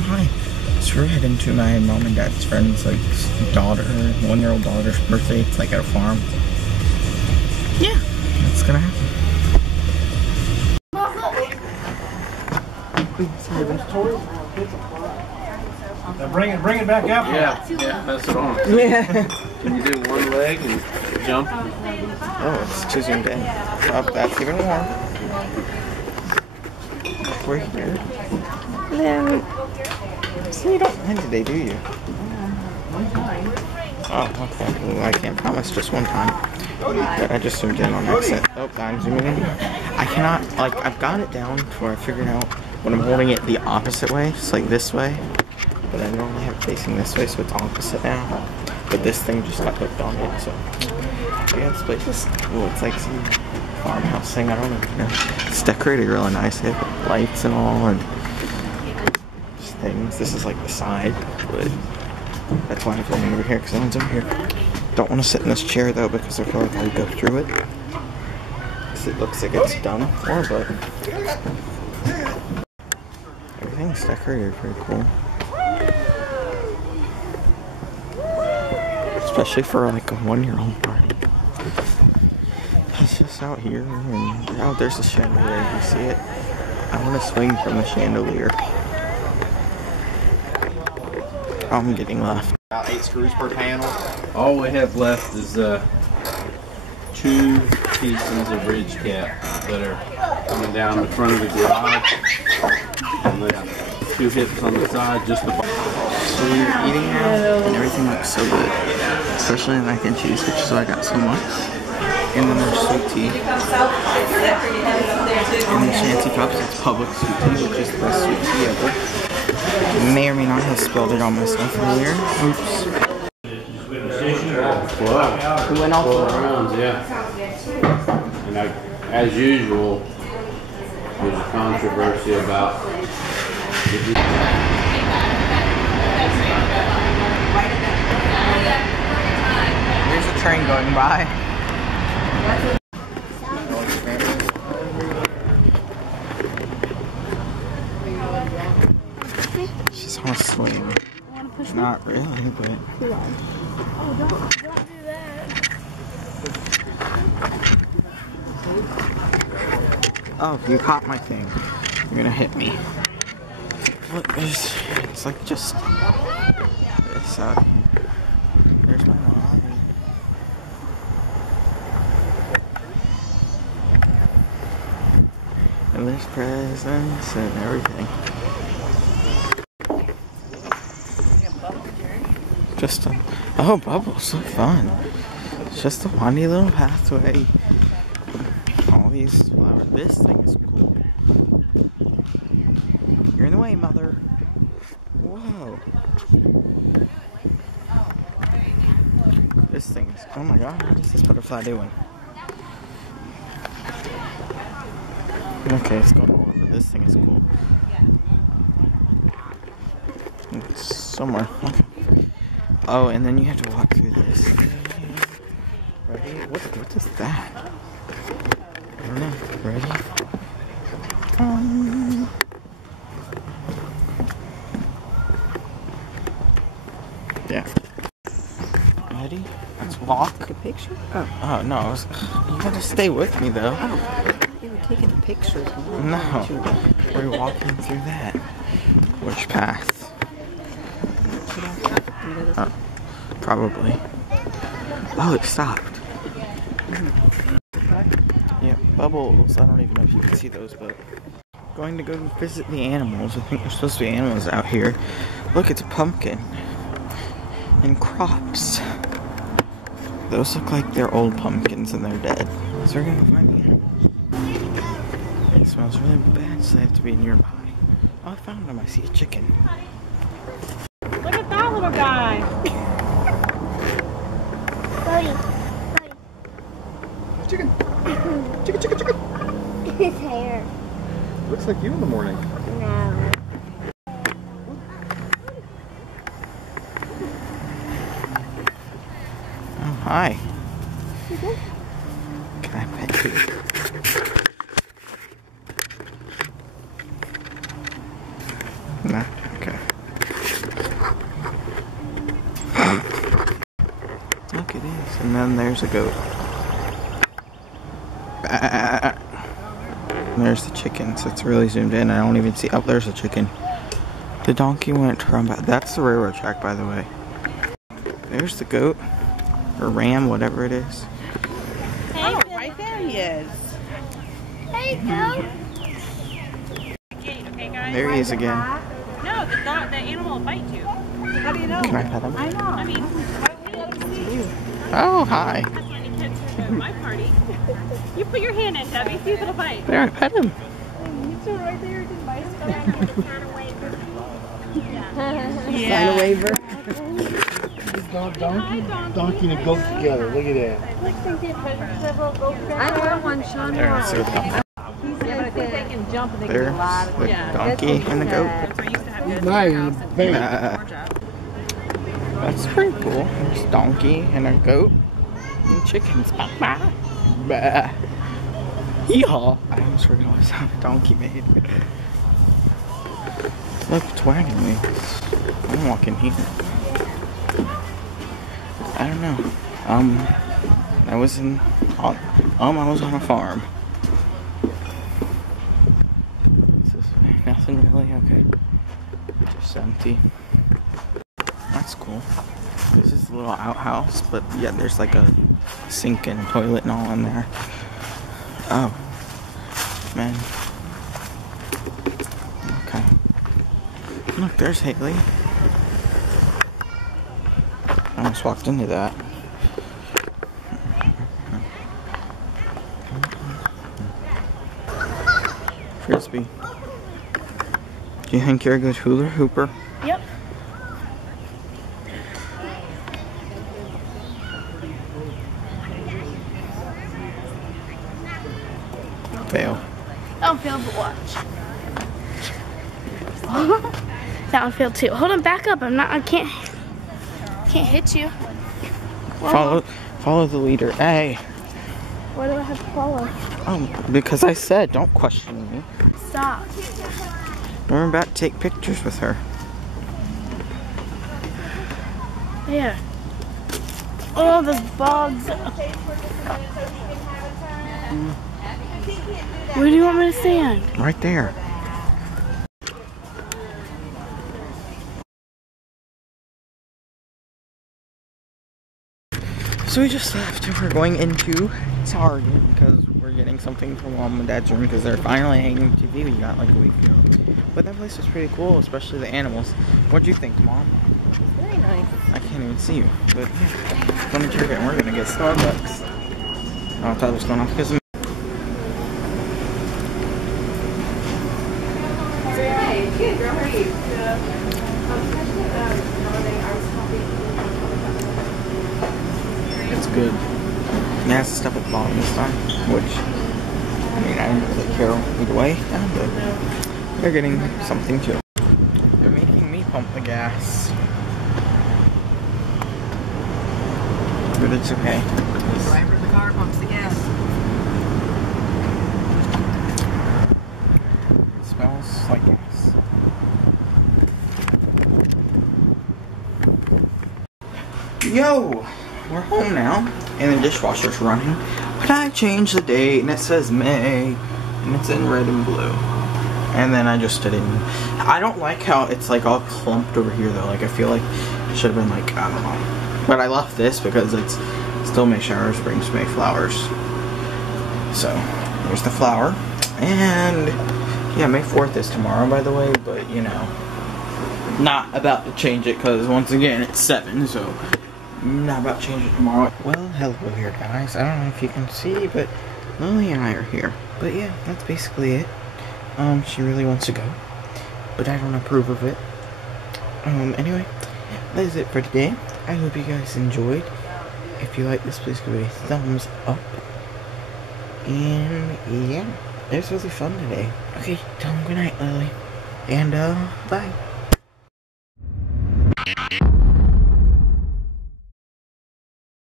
hi. So we're heading to my mom and dad's friend's like daughter, 1-year-old daughter's birthday. It's like at a farm. Yeah, that's gonna happen. Now bring it back up. Yeah, that's what I want. Yeah. Can you do one leg and jump? Oh, it's too zoomed in. Oh, that's even more. We're here. Hello. So you don't mind today, do you? Oh, okay. Well, I can't promise just one time. But I just zoomed in on exit. Oh, I'm zooming in. I cannot, like, I've got it down to where I figured out when I'm holding it the opposite way. It's like this way. But I normally have it facing this way, so it's opposite now. But this thing just got hooked on it, so. Yeah, this place is cool. It's like some farmhouse thing. I don't even know. It's decorated really nice. They have lights and all, and just things. This is like the side, but that's why I'm filming over here, because no one's over here. Don't want to sit in this chair though, because I feel like I'll go through it. Because it looks like it's done for, but everything's decorated pretty cool. Especially for like a 1-year-old party. It's just out here, and oh, there's a chandelier. You see it? I want to swing from the chandelier. I'm getting left. About 8 screws per panel. All we have left is 2 pieces of ridge cap that are coming down the front of the garage. And then 2 hits on the side, just the bottom. So we're eating now, and everything looks so good. Especially the mac and cheese, which is why I got so much. And then there's sweet tea. And the Shanty Cups, it's public sweet tea, which is the best sweet tea ever. May or may not have spilled it on myself earlier. Oops. Wow. We went off 4 rounds, yeah. And as usual, there's a controversy about There's a train going by. She's on a swing. Not really, but. Oh, don't do that. Oh, you caught my thing. You're gonna hit me. Look, it's like just this out here. There's my mom. And there's presents and everything. Just a, oh, bubbles, so fun. It's just a windy little pathway. All these flowers. This thing is cool. You're in the way, mother. Whoa. This thing is, oh my god, what is this butterfly doing? Okay, it's going over, but this thing is cool. It's somewhere. Okay. Oh, and then you have to walk through this. Ready? What is that? I don't know. Ready? Yeah. Ready? Let's walk. The picture? Oh no, you gotta stay with me though. Oh, you were taking pictures. No, we're walking through that. Which path? Probably. Oh, it stopped. Yeah, bubbles. I don't even know if you can see those, but going to go visit the animals. I think there's supposed to be animals out here. Look, it's a pumpkin. And crops. Those look like they're old pumpkins and they're dead. So we're gonna find the animals. It smells really bad, so they have to be nearby. Oh, I found them. I see a chicken. Look at that little guy. Bodie. Chicken. Chicken. His hair. Looks like you in the morning. No. Oh, hi. Can I pet you? No? Okay. then there's a goat. And there's the chickens. It's really zoomed in. I don't even see. Oh, there's a chicken. The donkey went to run back. That's the railroad track, by the way. There's the goat. Or ram, whatever it is. Oh, right there he is. There you go. Okay, guys? There he is again. No, the animal will bite you. How do you know? Can I pet him? I know. I mean, Oh, hi. that's when you can't go to my party. You put your hand in, Debbie. See if it'll bite. There, I pet him. You two right there. Did my Sign a waiver. Donkey and a goat together. Look at that. I want one, Sean. There, let's see what the Yeah, but I think they can jump and they can There's do a lot of the donkey and the goat. That's where I used to have good Nice. house and Bang. That's pretty cool. There's a donkey and a goat and chickens. Bah, bah. Bah. Yeehaw. I almost forgot what sound a donkey made. Look, it's wagging me. I'm walking here. I don't know. I was on a farm. What's this way? Nothing really. Okay. Just empty. That's cool. This is a little outhouse, but yeah, there's like a sink and toilet and all in there. Oh, man. Okay. Look, there's Haley. I almost walked into that. Frisbee. Do you think you're a good hula hooper? Yep. Fail. Don't feel but watch. That one failed too. Hold on, back up. I can't hit you. Follow the leader. Hey. Why do I have to follow? Because I said don't question me. Stop. We're about to take pictures with her. There. Oh, there's bugs. Where do you want me to stand? Right there. So we just left and we're going into Target because we're getting something from Mom and Dad's room because they're finally hanging TV we got like a week ago. But that place was pretty cool, especially the animals. What'd you think, Mom? Very nice. I can't even see you. But yeah, going to Target and we're gonna get Starbucks. Oh, Tyler's going off because of me. Good girl, how are you? It's good. And it has the stuff at the bottom this time, which, I mean, I didn't really care either way, but they're getting something too. They're making me pump the gas. But it's okay. The driver of the car pumps the gas. It smells like gas. Yo! We're home now, and the dishwasher's running, but I changed the date, and it says May, and it's in red and blue. And then I just didn't. I don't like how it's like all clumped over here though. Like I feel like it should have been like, I don't know. But I left this because it's still May showers brings May flowers. So there's the flower, and yeah, May 4th is tomorrow, by the way. But you know, not about to change it because once again it's 7, so. Not about to change it tomorrow. Well, hello here, guys. I don't know if you can see, but Lily and I are here. But yeah, that's basically it. She really wants to go, but I don't approve of it. Anyway, that is it for today. I hope you guys enjoyed. If you like this, please give it a thumbs up. And yeah, it was really fun today. Okay, tell them good night, Lily. And bye.